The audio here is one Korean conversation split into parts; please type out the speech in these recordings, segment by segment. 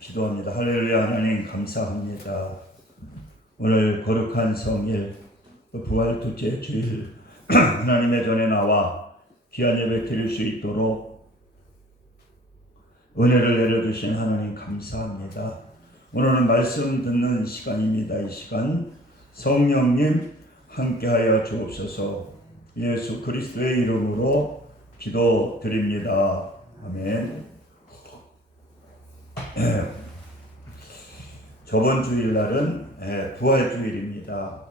기도합니다. 할렐루야. 하나님 감사합니다. 오늘 거룩한 성일 부활 둘째 주일 하나님의 전에 나와 귀한 예배 드릴 수 있도록 은혜를 내려주신 하나님 감사합니다. 오늘은 말씀 듣는 시간입니다. 이 시간 성령님 함께하여 주옵소서. 예수 그리스도의 이름으로 기도드립니다. 아멘. 저번 주일날은 부활주일입니다.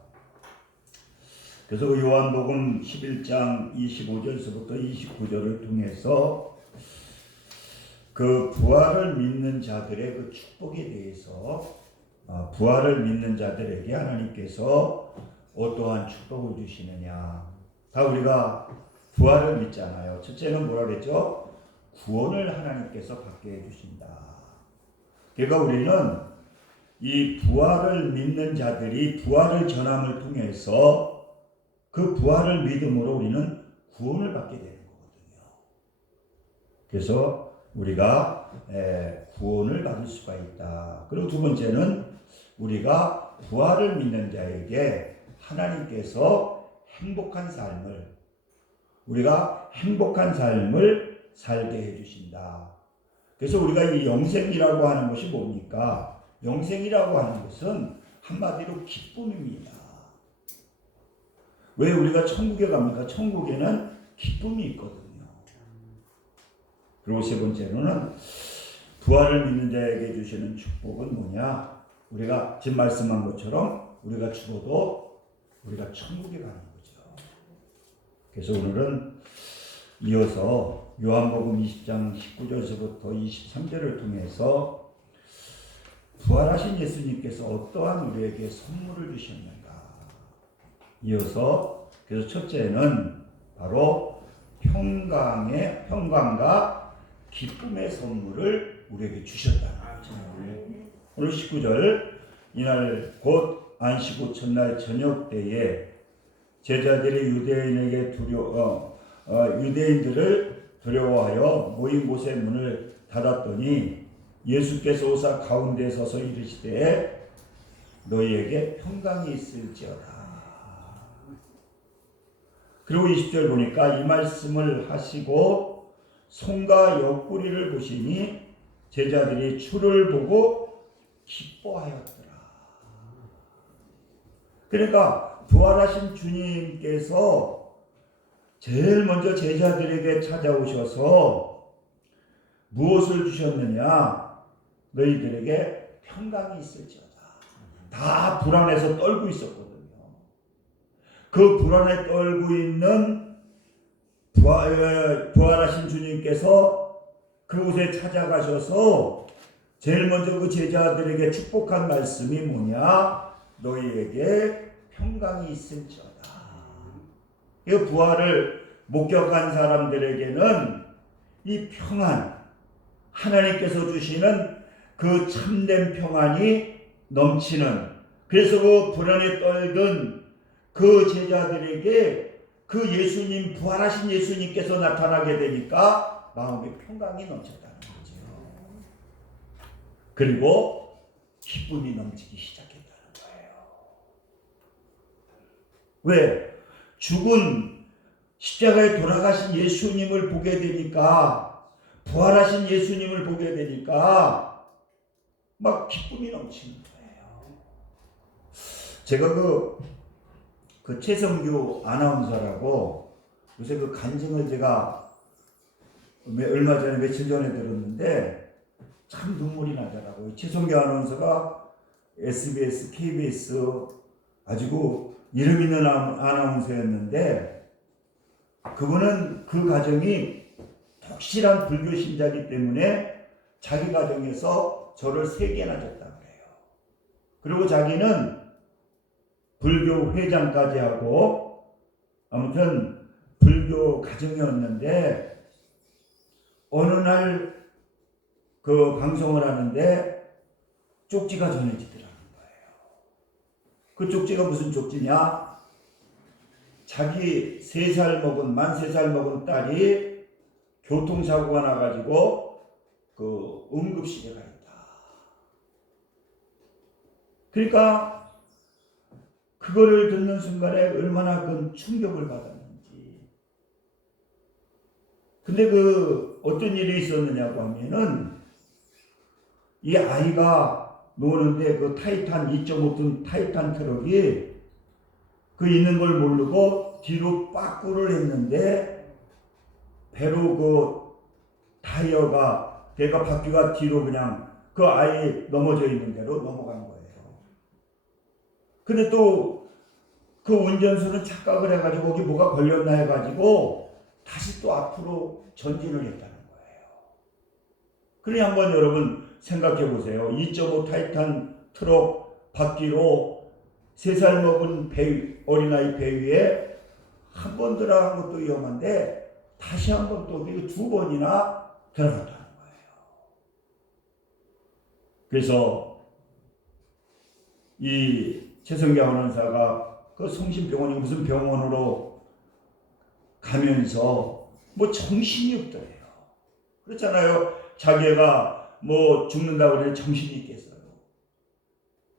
그래서 요한복음 11장 25절에서부터 29절을 통해서 그 부활을 믿는 자들의 그 축복에 대해서 부활을 믿는 자들에게 하나님께서 어떠한 축복을 주시느냐. 다 우리가 부활을 믿잖아요. 첫째는 뭐라 그랬죠? 구원을 하나님께서 받게 해주신다. 그러니까 우리는 이 부활을 믿는 자들이 부활을 전함을 통해서 그 부활을 믿음으로 우리는 구원을 받게 되는 거거든요. 그래서 우리가 구원을 받을 수가 있다. 그리고 두 번째는 우리가 부활을 믿는 자에게 하나님께서 행복한 삶을, 우리가 행복한 삶을 살게 해주신다. 그래서 우리가 이 영생이라고 하는 것이 뭡니까? 영생이라고 하는 것은 한마디로 기쁨입니다. 왜 우리가 천국에 갑니까? 천국에는 기쁨이 있거든요. 그리고 세 번째로는 부활을 믿는 자에게 주시는 축복은 뭐냐? 우리가 지금 말씀한 것처럼 우리가 죽어도 우리가 천국에 가는 거죠. 그래서 오늘은 이어서 요한복음 20장 19절에서부터 23절을 통해서 부활하신 예수님께서 어떠한 우리에게 선물을 주셨는가. 이어서 그래서 첫째는 바로 평강과 기쁨의 선물을 우리에게 주셨다는 거죠. 오늘 19절 이날 곧 안식 후 첫날 저녁 때에 제자들이 유대인들을 두려워하여 모인 곳의 문을 닫았더니 예수께서 오사 가운데 서서 이르시되 너희에게 평강이 있을지어다. 그리고 20절 보니까 이 말씀을 하시고 손과 옆구리를 보시니 제자들이 주를 보고 기뻐하였더라. 그러니까 부활하신 주님께서 제일 먼저 제자들에게 찾아오셔서 무엇을 주셨느냐? 너희들에게 평강이 있을지어다. 다 불안해서 떨고 있었거든요. 그 불안에 떨고 있는 부활하신 주님께서 그곳에 찾아가셔서 제일 먼저 그 제자들에게 축복한 말씀이 뭐냐? 너희에게 평강이 있을지어다. 이 부활을 목격한 사람들에게는 이 평안, 하나님께서 주시는 그 참된 평안이 넘치는, 그래서 그 불안에 떨던 그 제자들에게 그 예수님, 부활하신 예수님께서 나타나게 되니까 마음에 평강이 넘쳤다는 거죠. 그리고 기쁨이 넘치기 시작했다는 거예요. 왜? 죽은 십자가에 돌아가신 예수님을 보게 되니까, 부활하신 예수님을 보게 되니까 막 기쁨이 넘치는 거예요. 제가 그 최성규 아나운서라고 요새 그 간증을 제가 얼마 전에 며칠 전에 들었는데 참 눈물이 나더라고요. 최성규 아나운서가 SBS, KBS 아주 이름 있는 아나운서였는데 그분은 그 가정이 독실한 불교 신자이기 때문에 자기 가정에서 절을 3개나 졌다고 그래요. 그리고 자기는 불교 회장까지 하고 아무튼 불교 가정이었는데 어느 날 그 방송을 하는데 쪽지가 전해지더라는 거예요. 그 쪽지가 무슨 쪽지냐? 자기 만 3살 먹은 딸이 교통사고가 나가지고 그 응급실에 가 있다. 그러니까 그거를 듣는 순간에 얼마나 큰 충격을 받았는지. 근데 그 어떤 일이 있었느냐고 하면은 이 아이가 노는데 그 타이탄 2.5톤 타이탄 트럭이 그 있는 걸 모르고 뒤로 빠꾸를 했는데 배로 그 타이어가 걔가 바퀴가 뒤로 그냥 그 아이 넘어져 있는 대로 넘어간 거예요. 근데 또 그 운전수는 착각을 해가지고 거기 뭐가 걸렸나 해가지고 다시 또 앞으로 전진을 했다는 거예요. 그러니 한번 여러분 생각해 보세요. 2.5 타이탄 트럭 바퀴로 3살 먹은 어린아이 배 위에 한 번 들어간 것도 위험한데 다시 한 번 또 그리고 2번이나 들어갔다는 거예요. 그래서 이 최성기 아나운서가 그 성심병원이 무슨 병원으로 가면서 뭐 정신이 없더래요. 그렇잖아요. 자기가 뭐 죽는다고 그러면 정신이 있겠어요.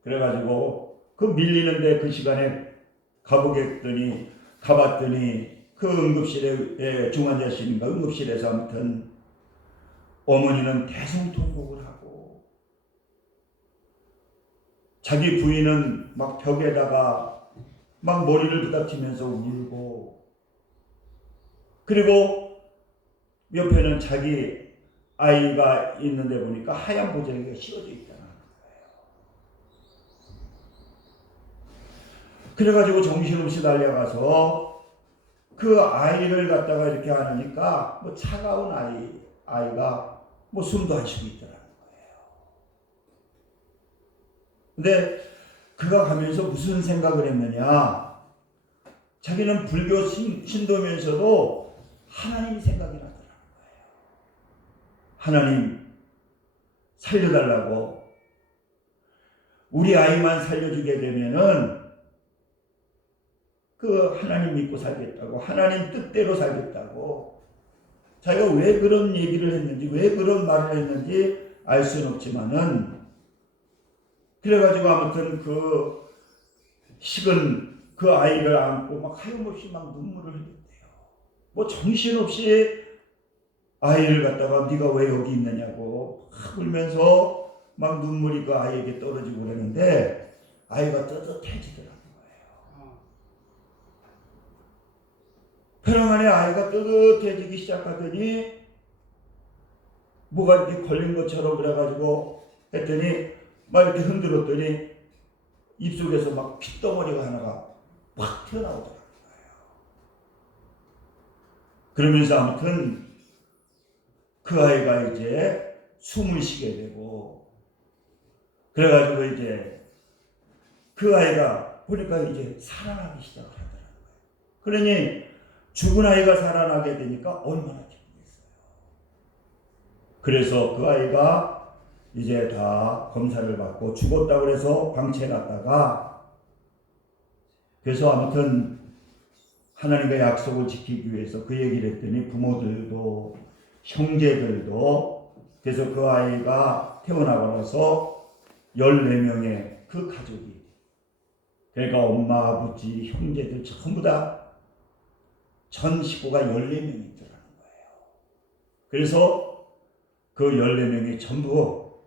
그래가지고 그 밀리는데 그 시간에 가봤더니 그 응급실에 중환자실인가 응급실에서 아무튼 어머니는 대성통곡을 하고 자기 부인은 막 벽에다가 막 머리를 부닥치면서 울고 그리고 옆에는 자기 아이가 있는데 보니까 하얀 보자기가 씌워져 있다는 거예요. 그래가지고 정신없이 달려가서 그 아이를 갖다가 이렇게 하니까 뭐 차가운 아이가 뭐 숨도 안 쉬고 있더라는 거예요. 근데 그가 가면서 무슨 생각을 했느냐? 자기는 불교 신도면서도 하나님 생각이 나더라는 거예요. 하나님 살려달라고. 우리 아이만 살려주게 되면은 그 하나님 믿고 살겠다고, 하나님 뜻대로 살겠다고. 자기가 왜 그런 얘기를 했는지, 왜 그런 말을 했는지 알 수는 없지만은 그래가지고 아무튼 그 식은 그 아이를 안고 막 하염없이 막 눈물을 흘렸대요. 뭐 정신없이 아이를 갖다가 네가 왜 여기 있느냐고 막 울면서 막 눈물이 그 아이에게 떨어지고 그러는데 아이가 뜨뜻해지더라는 거예요. 편안하게 아이가 뜨뜻해지기 시작하더니 뭐가 이렇게 걸린 것처럼 그래가지고 했더니 막 이렇게 흔들었더니 입속에서 막 핏덩어리가 하나가 확 튀어나오더라는 거예요. 그러면서 아무튼 그 아이가 이제 숨을 쉬게 되고 그래가지고 이제 그 아이가 보니까 이제 살아나기 시작을 하더라는 거예요. 그러니 죽은 아이가 살아나게 되니까 얼마나 기쁘겠어요. 그래서 그 아이가 이제 다 검사를 받고 죽었다고 해서 방치해놨다가 그래서 아무튼 하나님의 약속을 지키기 위해서 그 얘기를 했더니 부모들도 형제들도 그래서 그 아이가 태어나고 나서 14명의 그 가족이 그러니까 엄마 아버지 형제들 전부 다 전 식구가 14명이 있더라는 거예요. 그래서 그 14명이 전부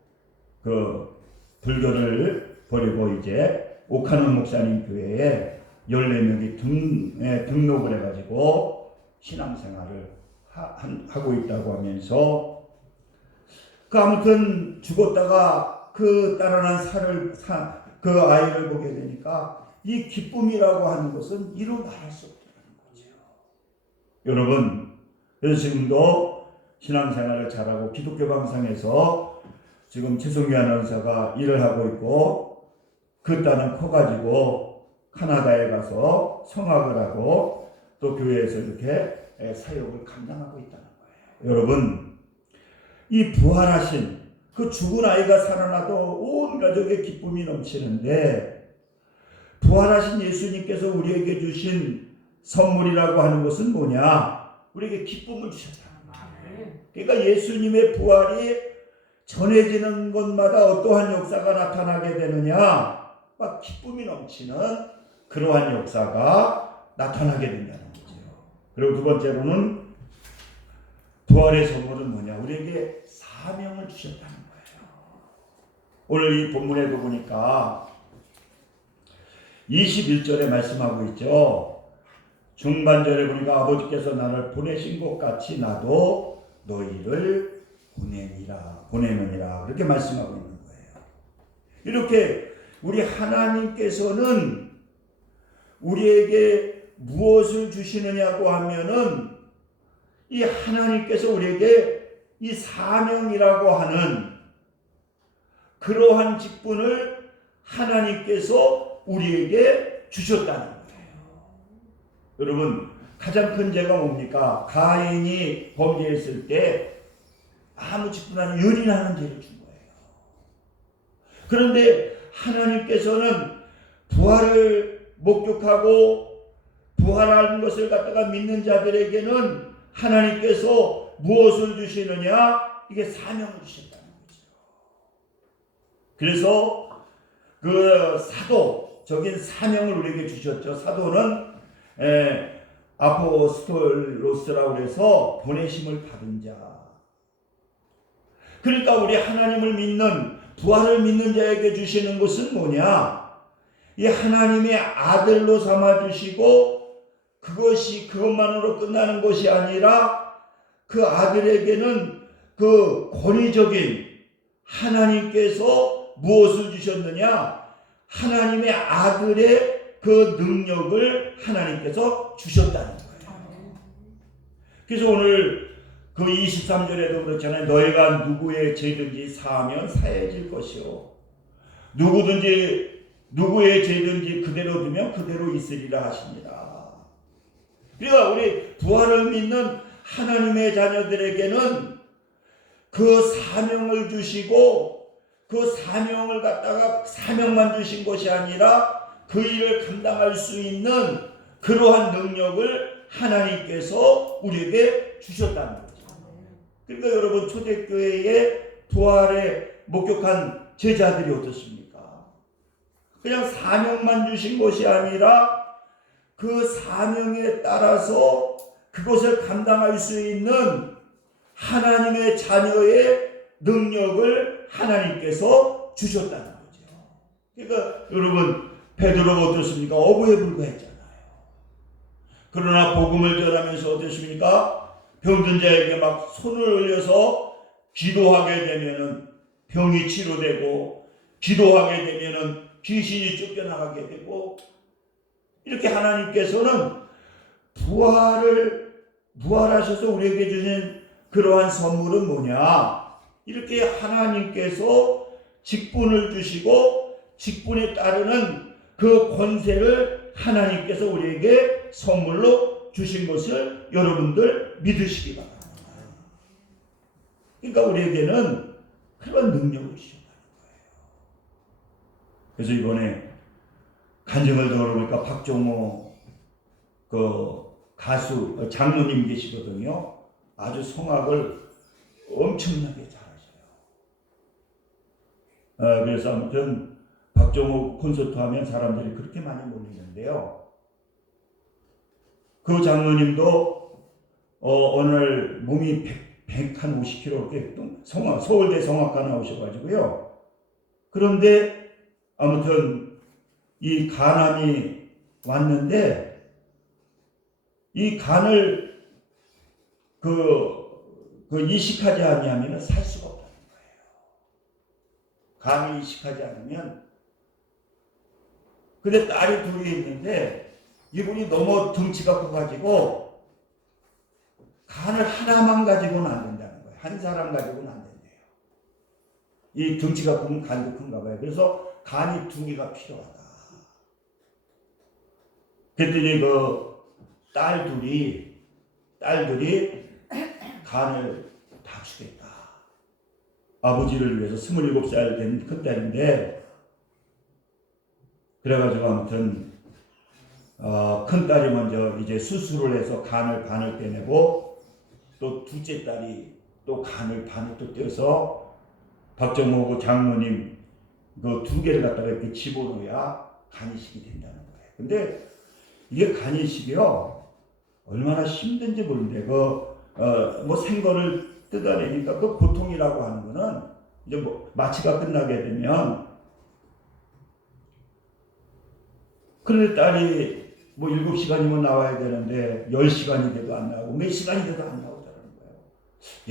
그 불교를 버리고 이제 오카노 목사님 교회에 14명이 등록을 해가지고 신앙생활을 하고 있다고 하면서 그 아무튼 죽었다가 그 딸아난 그 아이를 보게 되니까 이 기쁨이라고 하는 것은 이루 말할 수 없다는 거죠. 여러분, 그래서 지금도 신앙생활을 잘하고 기독교 방송에서 지금 최성기 아나운서가 일을 하고 있고 그 딸은 커가지고 카나다에 가서 성학을 하고 또 교회에서 이렇게 사역을 감당하고 있다는 거예요. 여러분, 이 부활하신 그 죽은 아이가 살아나도 온 가족의 기쁨이 넘치는데 부활하신 예수님께서 우리에게 주신 선물이라고 하는 것은 뭐냐? 우리에게 기쁨을 주셨다는 거예요. 그러니까 예수님의 부활이 전해지는 것마다 어떠한 역사가 나타나게 되느냐? 막 기쁨이 넘치는 그러한 역사가 나타나게 된다는 거죠. 그리고 두 번째로는 부활의 선물은 뭐냐? 우리에게 사명을 주셨다는 거예요. 오늘 이 본문에도 보니까 21절에 말씀하고 있죠. 중반절에 보니까 아버지께서 나를 보내신 것 같이 나도 너희를 보내느니라 그렇게 말씀하고 있는 거예요. 이렇게 우리 하나님께서는 우리에게 무엇을 주시느냐고 하면은 이 하나님께서 우리에게 이 사명이라고 하는 그러한 직분을 하나님께서 우리에게 주셨다는 거예요. 여러분, 가장 큰 죄가 뭡니까? 가인이 범죄했을 때 아무 직분하는 유린하는 죄를 준 거예요. 그런데 하나님께서는 부활을 목격하고 부활하는 것을 갖다가 믿는 자들에게는 하나님께서 무엇을 주시느냐? 이게 사명을 주신다는 거죠. 그래서 그 사도적인 사명을 우리에게 주셨죠. 사도는 아포스톨로스라고 해서 보내심을 받은 자. 그러니까 우리 하나님을 믿는 부활을 믿는 자에게 주시는 것은 뭐냐? 이 하나님의 아들로 삼아 주시고 그것만으로 끝나는 것이 아니라 그 아들에게는 그 권위적인 하나님께서 무엇을 주셨느냐? 하나님의 아들의 그 능력을 하나님께서 주셨다는 거예요. 그래서 오늘 그 23절에도 그렇잖아요. 너희가 누구의 죄든지 사하면 사해질 것이요. 누구의 죄든지 그대로 두면 그대로 있으리라 하십니다. 그러니까 우리 부활을 믿는 하나님의 자녀들에게는 그 사명을 주시고 그 사명을 갖다가 사명만 주신 것이 아니라 그 일을 감당할 수 있는 그러한 능력을 하나님께서 우리에게 주셨다는 거죠. 그러니까 여러분, 초대교회의 부활에 목격한 제자들이 어떻습니까? 그냥 사명만 주신 것이 아니라 그 사명에 따라서 그것을 감당할 수 있는 하나님의 자녀의 능력을 하나님께서 주셨다는 거죠. 그러니까 여러분, 베드로가 어떻습니까? 어부에 불과했잖아요. 그러나 복음을 전하면서 어떻습니까? 병든 자에게 막 손을 올려서 기도하게 되면은 병이 치료되고, 기도하게 되면은 귀신이 쫓겨나가게 되고, 이렇게 하나님께서는 부활하셔서 우리에게 주신 그러한 선물은 뭐냐? 이렇게 하나님께서 직분을 주시고 직분에 따르는 그 권세를 하나님께서 우리에게 선물로 주신 것을 여러분들 믿으시기 바랍니다. 그러니까 우리에게는 그런 능력을 주셨다는 거예요. 그래서 이번에 간증을 들어보니까 박종호 그 가수 장로님 계시거든요. 아주 성악을 엄청나게 잘하셔요. 그래서 아무튼 박종호 콘서트 하면 사람들이 그렇게 많이 몰리는데요. 그 장로님도 오늘 몸이 150kg 이렇게 서울대 성악과 나오셔가지고요. 그런데 아무튼 이 간암이 왔는데 이 간을 이식하지 아니하면 살 수가 없다는 거예요. 간이 이식하지 않으면. 근데 딸이 둘이 있는데 이분이 너무 덩치가 커가지고 간을 하나만 가지고는 안 된다는 거예요. 한 사람 가지고는 안 된대요. 이 덩치가 크면 간도 큰가 봐요. 그래서 간이 2개가 필요하다. 그랬더니 그 딸들이 간을 다 주겠다. 아버지를 위해서 27살 된 큰딸인데, 그래가지고 아무튼 큰딸이 먼저 이제 수술을 해서 간을 반을 떼내고, 또 둘째 딸이 또 간을 반을 또 떼서 박정호 장로님 그 두 개를 갖다가 이렇게 집어넣어야 간이식이 된다는 거예요. 근데 이게 간이식이요 얼마나 힘든지 모르는데 뭐 생거를 뜯어내니까 그 고통이라고 하는 거는 이제 뭐 마취가 끝나게 되면 그런데 딸이 뭐 7시간이면 나와야 되는데 10시간이 돼도 안 나오고 몇 시간이 돼도 안 나오더라는 거예요.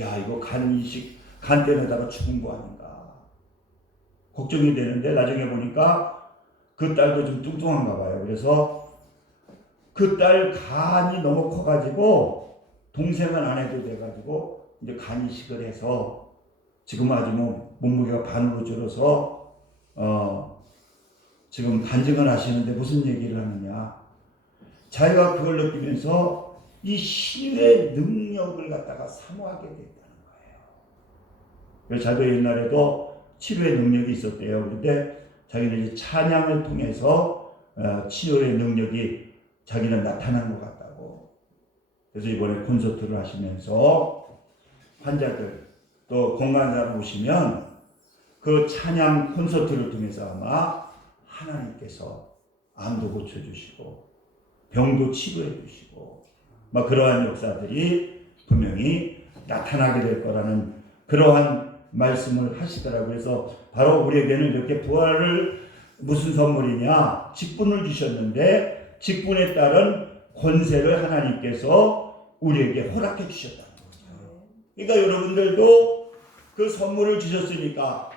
야, 이거 간이식 간 떼내다가 죽은 거 아닌가 걱정이 되는데 나중에 보니까 그 딸도 좀 뚱뚱한가 봐요. 그래서 그 딸 간이 너무 커가지고 동생은 안 해도 돼가지고 이제 간이식을 해서 지금 아주 뭐 몸무게가 반으로 줄어서 지금 간증을 하시는데 무슨 얘기를 하느냐. 자기가 그걸 느끼면서 이 신의 능력을 갖다가 사모하게 된다는 거예요. 그래서 자기도 옛날에도 치료의 능력이 있었대요. 그런데 자기는 이제 찬양을 통해서 치료의 능력이 자기는 나타난 것 같다고. 그래서 이번에 콘서트를 하시면서 환자들 또 건강사로 오시면 그 찬양 콘서트를 통해서 아마 하나님께서 암도 고쳐주시고 병도 치료해 주시고 막 그러한 역사들이 분명히 나타나게 될 거라는 그러한 말씀을 하시더라고요. 그래서 바로 우리에게는 이렇게 부활을 무슨 선물이냐? 직분을 주셨는데 직분에 따른 권세를 하나님께서 우리에게 허락해 주셨다는 거죠. 그러니까 여러분들도 그 선물을 주셨으니까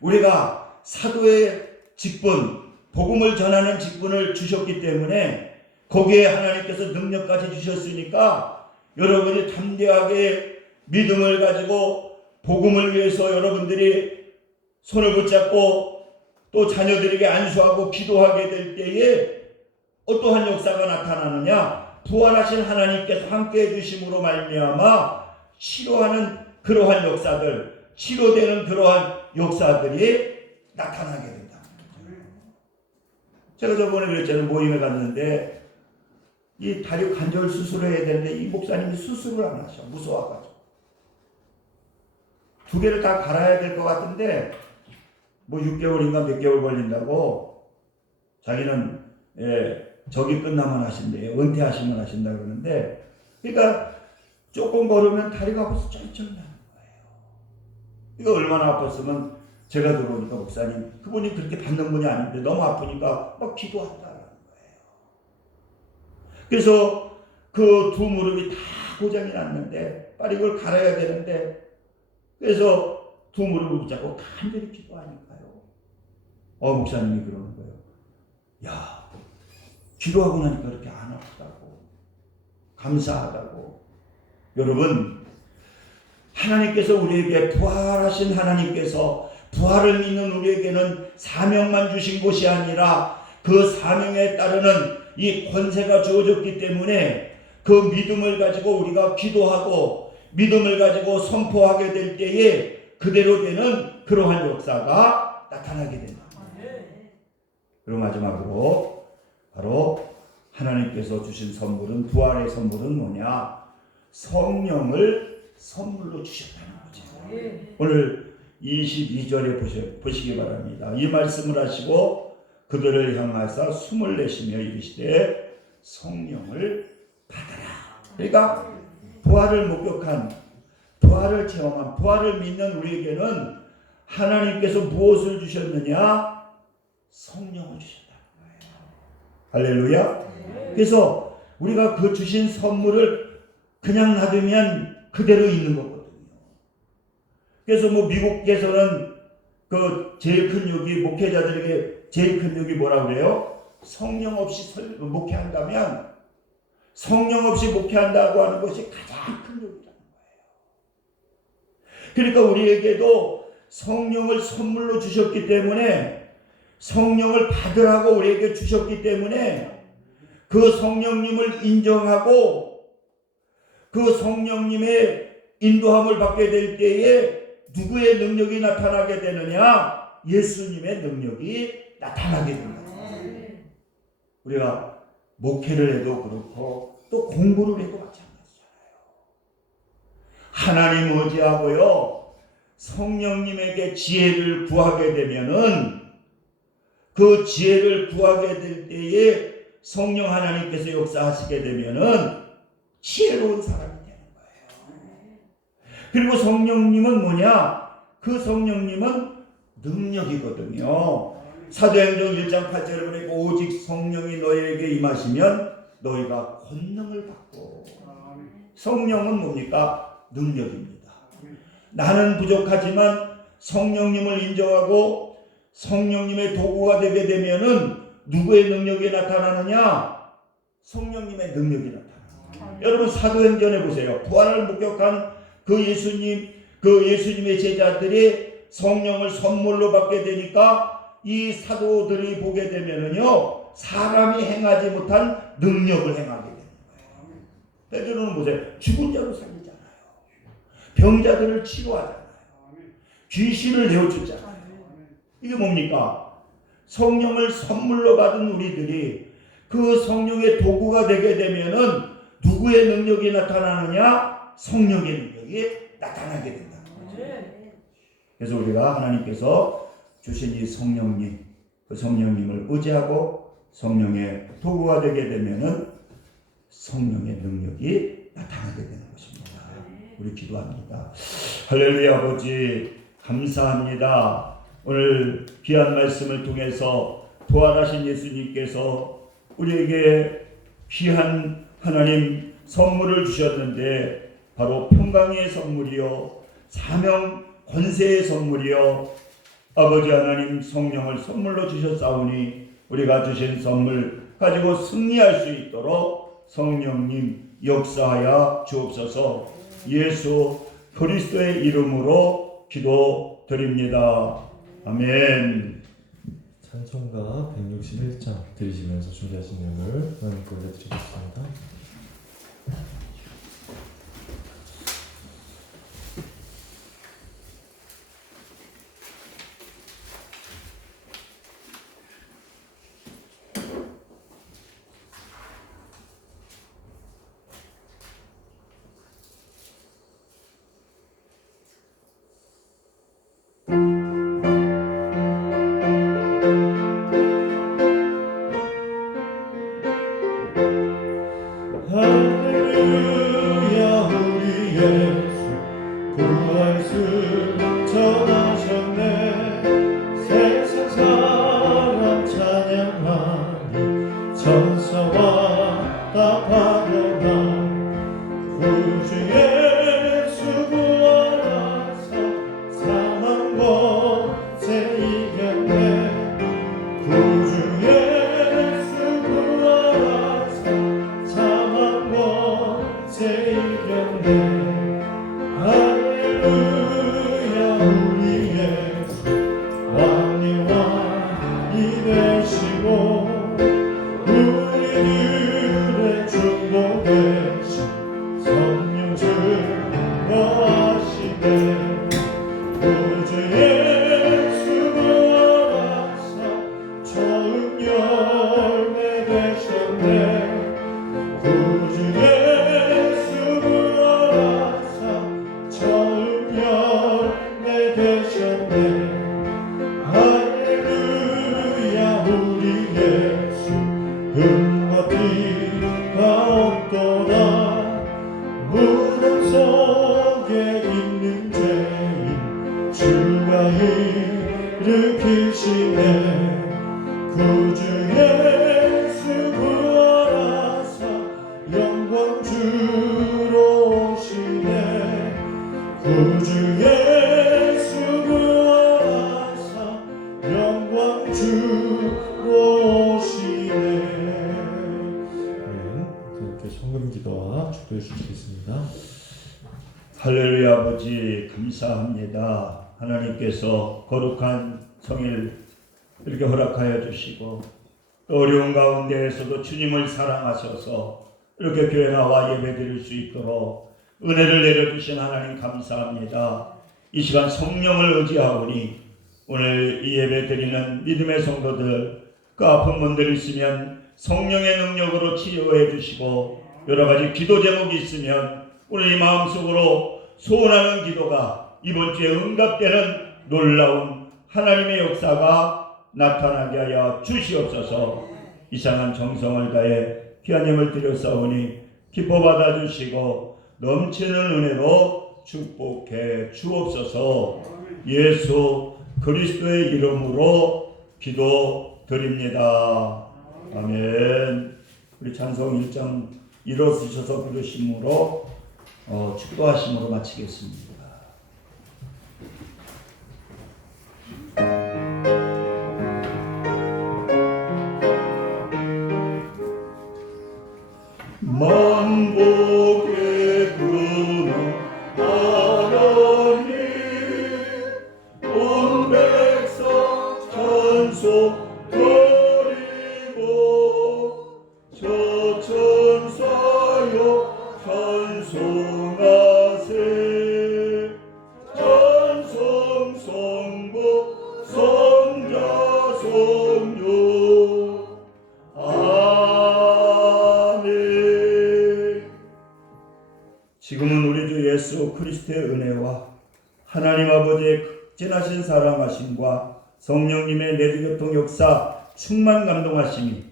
우리가 사도의 직분, 복음을 전하는 직분을 주셨기 때문에 거기에 하나님께서 능력까지 주셨으니까 여러분이 담대하게 믿음을 가지고 복음을 위해서 여러분들이 손을 붙잡고 또 자녀들에게 안수하고 기도하게 될 때에 어떠한 역사가 나타나느냐? 부활하신 하나님께서 함께해 주심으로 말미암아 치료하는 그러한 역사들, 치료되는 그러한 역사들이 나타나게 된다. 제가 저번에 그랬잖아요. 모임에 갔는데 이 다리 관절 수술을 해야 되는데 이 목사님이 수술을 안 하셔. 무서워가지고. 두 개를 다 갈아야 될 것 같은데 뭐 6개월인가 몇 개월 걸린다고 자기는 저기 끝나면 하신대요. 은퇴하시면 하신다 그러는데 그러니까 조금 걸으면 다리가 벌써 쩔쩔나는 거예요. 이거 얼마나 아팠으면 제가 들어오니까 목사님 그분이 그렇게 받는 분이 아닌데 너무 아프니까 막 기도한다라는 거예요. 그래서 그 두 무릎이 다 고장이 났는데 빨리 이걸 갈아야 되는데 그래서 두 무릎을 붙잡고 간절히 기도하니까요. 목사님이 그러는 거예요. 야, 기도하고 나니까 그렇게 안 아프다고. 감사하다고. 여러분, 하나님께서 우리에게 부활하신 하나님께서 부활을 믿는 우리에게는 사명만 주신 것이 아니라 그 사명에 따르는 이 권세가 주어졌기 때문에 그 믿음을 가지고 우리가 기도하고 믿음을 가지고 선포하게 될 때에 그대로 되는 그러한 역사가 나타나게 된다. 그리고 마지막으로 바로 하나님께서 주신 선물은 부활의 선물은 뭐냐? 성령을 선물로 주셨다는 거죠. 오늘 22절에 보시기 바랍니다. 이 말씀을 하시고 그들을 향하사 숨을 내쉬며 이르시되 성령을 받아라. 그러니까 부활을 목격한, 부활을 체험한, 부활을 믿는 우리에게는 하나님께서 무엇을 주셨느냐? 성령을 주셨다는 거예요. 할렐루야. 그래서 우리가 그 주신 선물을 그냥 놔두면 그대로 있는 거거든요. 그래서 뭐 미국에서는 그 제일 큰 욕이 목회자들에게 제일 큰 욕이 뭐라고 그래요? 성령 없이 목회한다면 성령 없이 목회한다고 하는 것이 가장 큰 욕이라는 거예요. 그러니까 우리에게도 성령을 선물로 주셨기 때문에 성령을 받으라고 우리에게 주셨기 때문에 그 성령님을 인정하고 그 성령님의 인도함을 받게 될 때에 누구의 능력이 나타나게 되느냐? 예수님의 능력이 나타나게 됩니다. 우리가 목회를 해도 그렇고 또 공부를 해도 마찬가지잖아요. 하나님 의지하고요 성령님에게 지혜를 구하게 되면은 그 지혜를 구하게 될 때에 성령 하나님께서 역사하시게 되면은 지혜로운 사람이 되는 거예요. 그리고 성령님은 뭐냐? 그 성령님은 능력이거든요. 사도행전 1장 8절에 보니까 오직 성령이 너희에게 임하시면 너희가 권능을 받고. 성령은 뭡니까? 능력입니다. 나는 부족하지만 성령님을 인정하고 성령님의 도구가 되게 되면은 누구의 능력이 나타나느냐? 성령님의 능력이 나타나요. 여러분 사도행전에 보세요. 부활을 목격한 그 예수님의 제자들이 성령을 선물로 받게 되니까 이 사도들이 보게 되면은요, 사람이 행하지 못한 능력을 행하게 되는 거예요. 베드로는 보세요. 죽은 자로 살리잖아요. 병자들을 치료하잖아요. 귀신을 내어주잖아요. 이게 뭡니까? 성령을 선물로 받은 우리들이 그 성령의 도구가 되게 되면은 누구의 능력이 나타나느냐? 성령의 능력이 나타나게 된다. 그래서 우리가 하나님께서 주신 이 성령님, 그 성령님을 의지하고 성령의 도구가 되게 되면은 성령의 능력이 나타나게 되는 것입니다. 우리 기도합니다. 할렐루야. 아버지 감사합니다. 오늘 귀한 말씀을 통해서 부활하신 예수님께서 우리에게 귀한 하나님 선물을 주셨는데 바로 평강의 선물이요, 사명 권세의 선물이요, 아버지 하나님 성령을 선물로 주셨사오니 우리가 주신 선물 가지고 승리할 수 있도록 성령님 역사하여 주옵소서. 예수 그리스도의 이름으로 기도드립니다. 아멘. 찬송가 161장 들으시면서 준비하신 내용을 하나님께 올려드리겠습니다. 할렐루야 우리 예수 구원을 전하셨네. 세상 사람 찬양하니 천사와 다 파도나 구주 예수 구원하사 사망 권세 이겼네. 구주 예수 구원하사 사망 권세 이겼네. 할렐루야 우리 예수 왕의 왕이 되시고 우리들의 중보 되신 성령 증거하시네. 구주 예수 구원하사 처음 열매 되셨네. 구주 예수 구원하사 처음 열매 되셨네. 할렐루야 우리 예수 흠과 피가 없도다. 무덤 속에 있는 죄인 주가 일으키시네. 구주 예수 구원하사 영광 주로 오시네. 구주 예수 구원하사 영광 주로 오시네. 이렇게 성금 기도와 축도해 주시겠습니다. 할렐루야. 아버지 감사합니다. 하나님께서 거룩한 성일 이렇게 허락하여 주시고 또 어려운 가운데에서도 주님을 사랑하셔서 이렇게 교회 나와 예배 드릴 수 있도록 은혜를 내려주신 하나님 감사합니다. 이 시간 성령을 의지하오니 오늘 이 예배 드리는 믿음의 성도들, 그 아픈 분들 있으면 성령의 능력으로 치료해 주시고 여러 가지 기도 제목이 있으면 오늘 이 마음속으로 소원하는 기도가 이번 주에 응답되는 놀라운 하나님의 역사가 나타나게 하여 주시옵소서. 이상한 정성을 다해 귀한 예물 드렸사오니 기뻐 받아주시고 넘치는 은혜로 축복해 주옵소서. 예수 그리스도의 이름으로 기도드립니다. 아멘. 우리 찬송 1장 일어서셔서 부르심으로 축도하심으로 마치겠습니다. 만복의 근원 하나님 온 백성 찬송 드리고 저천사여 찬송하세. 찬송 성부 성자 성령 아멘. 지금은 우리 주 예수 그리스도의 은혜와 하나님 아버지의 극진하신 사랑하심과 성령님의 내주교통 역사 충만 감동하심이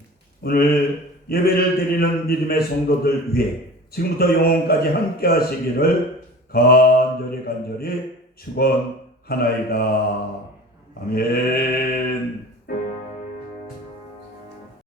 오늘 예배를 드리는 믿음의 성도들 위해 지금부터 영원까지 함께 하시기를 간절히 축원하나이다. 아멘.